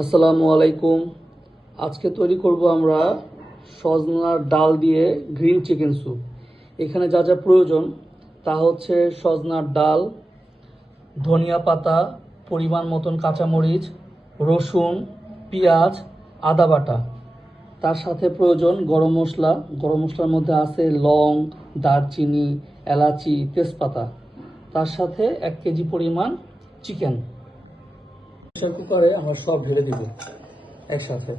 আসসালামু আলাইকুম। আজকে তৈরি করব আমরা সজনার ডাল দিয়ে গ্রিন চিকেন স্যুপ। এখানে যা যা প্রয়োজন তা হচ্ছে সজনার ডাল, ধনিয়া পাতা, পরিমাণ মতন কাঁচামরিচ, রসুন, পেঁয়াজ, আদা বাটা। তার সাথে প্রয়োজন গরম মশলা। গরম মশলার মধ্যে আছে লং, দারচিনি, এলাচি, তেজপাতা। তার সাথে 1 কেজি পরিমাণ চিকেন। প্রেসার কুকারে আমরা সব ঢেলে দিব একসাথে।